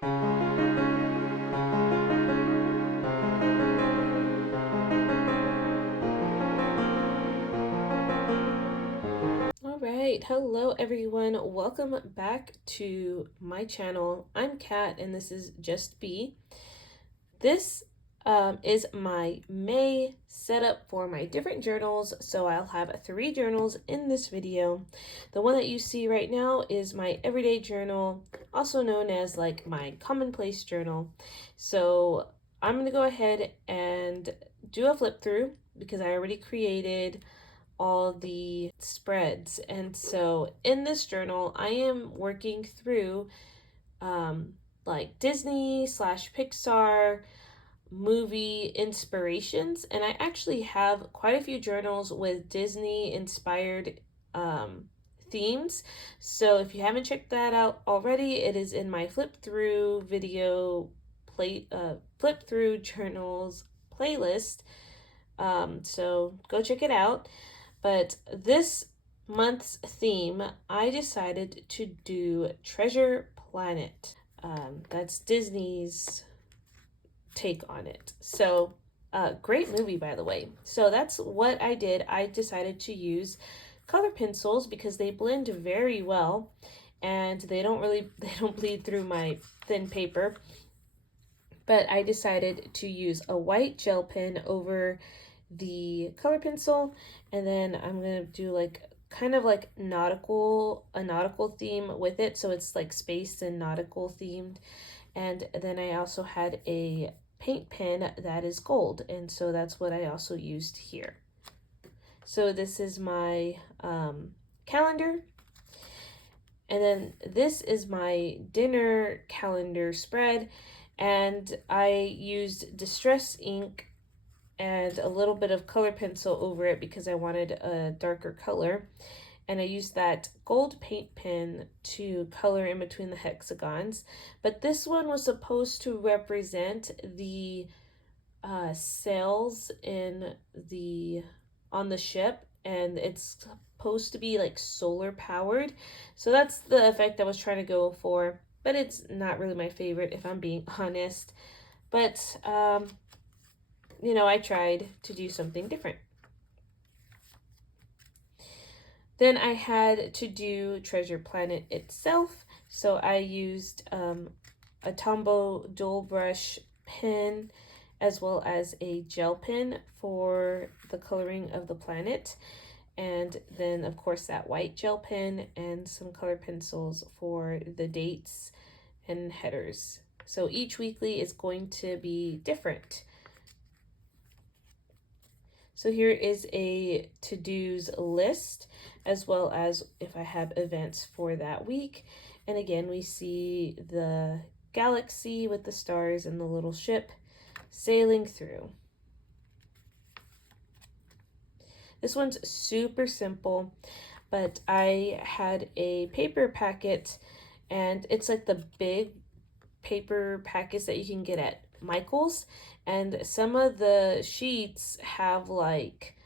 All right, hello everyone. Welcome back to my channel. I'm Kat and this is Just Be. This is my May setup for my different journals. So I'll have 3 journals in this video. The one that you see right now is my everyday journal, also known as like my commonplace journal. So I'm going to go ahead and do a flip through because I already created all the spreads. And so in this journal, I am working through like Disney slash Pixar movie inspirations. And I actually have quite a few journals with Disney inspired themes. So if you haven't checked that out already, it is in my flip through video flip through journals playlist. So go check it out. But this month's theme, I decided to do Treasure Planet. That's Disney's take on it. So, great movie, by the way. So that's what I did. I decided to use color pencils because they blend very well, and they don't bleed through my thin paper. But I decided to use a white gel pen over the color pencil, and then I'm gonna do like kind of like a nautical theme with it, so it's like space and nautical themed. And then I also had a paint pen that is gold, and so that's what I also used here. So this is my calendar, and then this is my dinner calendar spread, and I used Distress ink and a little bit of color pencil over it because I wanted a darker color. And I used that gold paint pen to color in between the hexagons. But this one was supposed to represent the sails on the ship, and it's supposed to be like solar powered. So that's the effect I was trying to go for, but it's not really my favorite if I'm being honest. But I tried to do something different. Then I had to do Treasure Planet itself. So I used a Tombow dual brush pen as well as a gel pen for the coloring of the planet. And then, of course, that white gel pen and some color pencils for the dates and headers. So each weekly is going to be different. So here is a to-dos list, as well as if I have events for that week. And again, we see the galaxy with the stars and the little ship sailing through. This one's super simple, but I had a paper packet, and it's like the big paper packets that you can get at Michael's, and some of the sheets have like,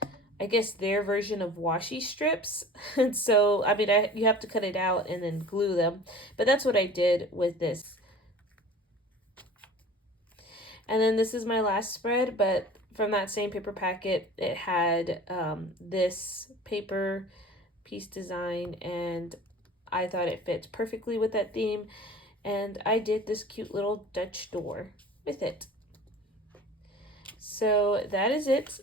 I guess, their version of washi strips. And so I mean, you have to cut it out and then glue them, but that's what I did with this. And then this is my last spread, but from that same paper packet, it had this paper piece design, and I thought it fits perfectly with that theme. And I did this cute little Dutch door with it. So that is it.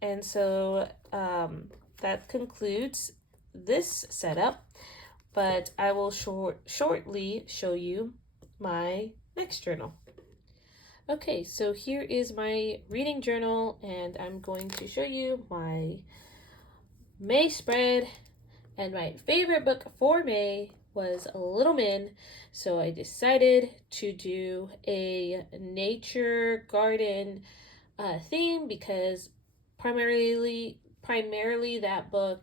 And so that concludes this setup, but I will shortly show you my next journal. Okay, so here is my reading journal, and I'm going to show you my May spread. And my favorite book for May was Little Men, so I decided to do a nature garden theme because primarily that book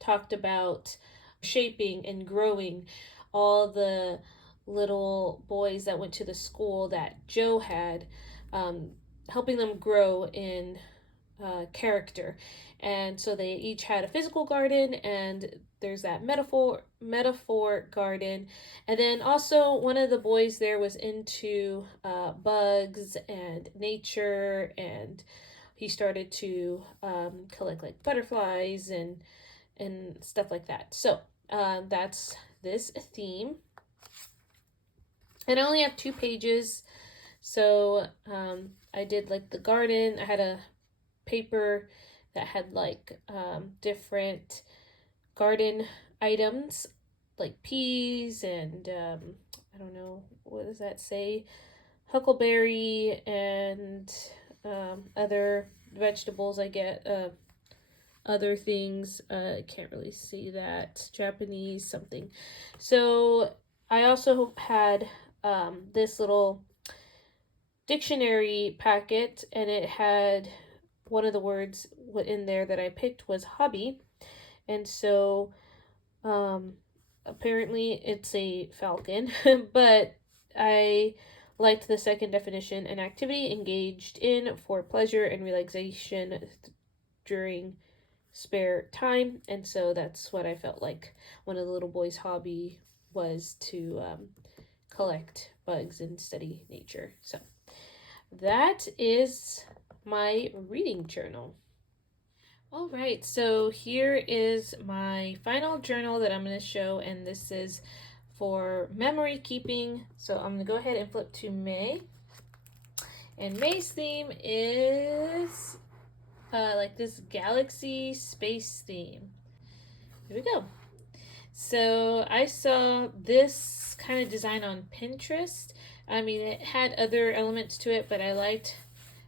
talked about shaping and growing all the little boys that went to the school that Joe had, helping them grow in character. And so they each had a physical garden, and there's that metaphor garden. And then also one of the boys there was into bugs and nature, and he started to collect like butterflies and stuff like that. So that's this theme. And I only have 2 pages, so I did like the garden. I had a paper that had like different garden items like peas and I don't know, what does that say? Huckleberry and other vegetables. I get other things. I can't really see that. Japanese something. So I also had this little dictionary packet, and it had one of the words in there that I picked was hobby. And so apparently it's a falcon, but I liked the second definition: an activity engaged in for pleasure and relaxation during spare time. And so that's what I felt like one of the little boys' hobby was, to collect bugs and study nature. So that is my reading journal. All right, so here is my final journal that I'm going to show, and this is for memory keeping. So I'm going to go ahead and flip to May. And May's theme is like this galaxy space theme. Here we go. So I saw this kind of design on Pinterest. I mean, it had other elements to it, but I liked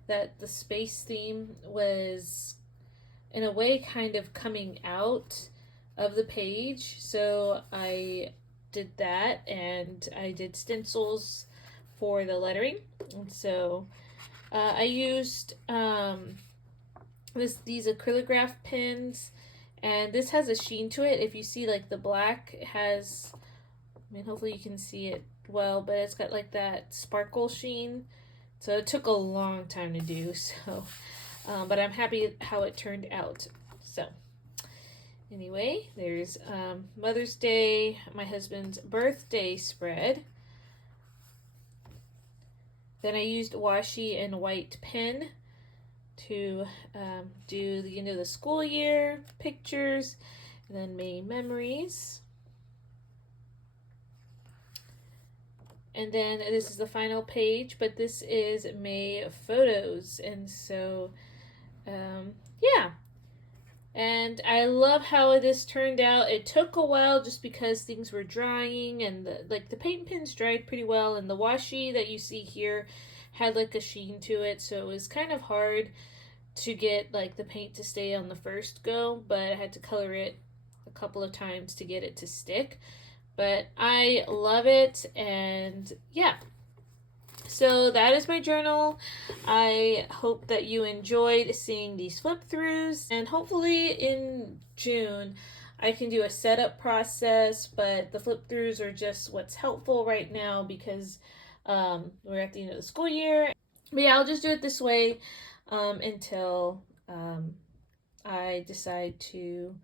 that the space theme was, in a way, kind of coming out of the page. So I did that, and I did stencils for the lettering. And so I used these acrylograph pens, and this has a sheen to it. If you see, like, the black has, I mean, hopefully you can see it well, but it's got like that sparkle sheen. So it took a long time to do, so but I'm happy how it turned out. So anyway, there's Mother's Day, my husband's birthday spread. Then I used washi and white pen to do the end of the school year pictures, and then May memories. And then this is the final page, but this is May photos. And so, yeah. And I love how this turned out. It took a while just because things were drying, and the paint pens dried pretty well, and the washi that you see here had like a sheen to it, so it was kind of hard to get like the paint to stay on the first go, but I had to color it a couple of times to get it to stick. But I love it, and yeah. So that is my journal. I hope that you enjoyed seeing these flip throughs, and hopefully in June I can do a setup process, but the flip throughs are just what's helpful right now because we're at the end of the school year. But yeah, I'll just do it this way until I decide to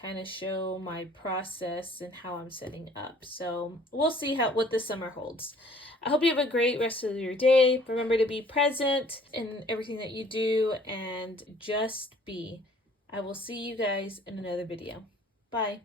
kind of show my process and how I'm setting up. So we'll see what this summer holds. I hope you have a great rest of your day. Remember to be present in everything that you do, and just be. I will see you guys in another video. Bye.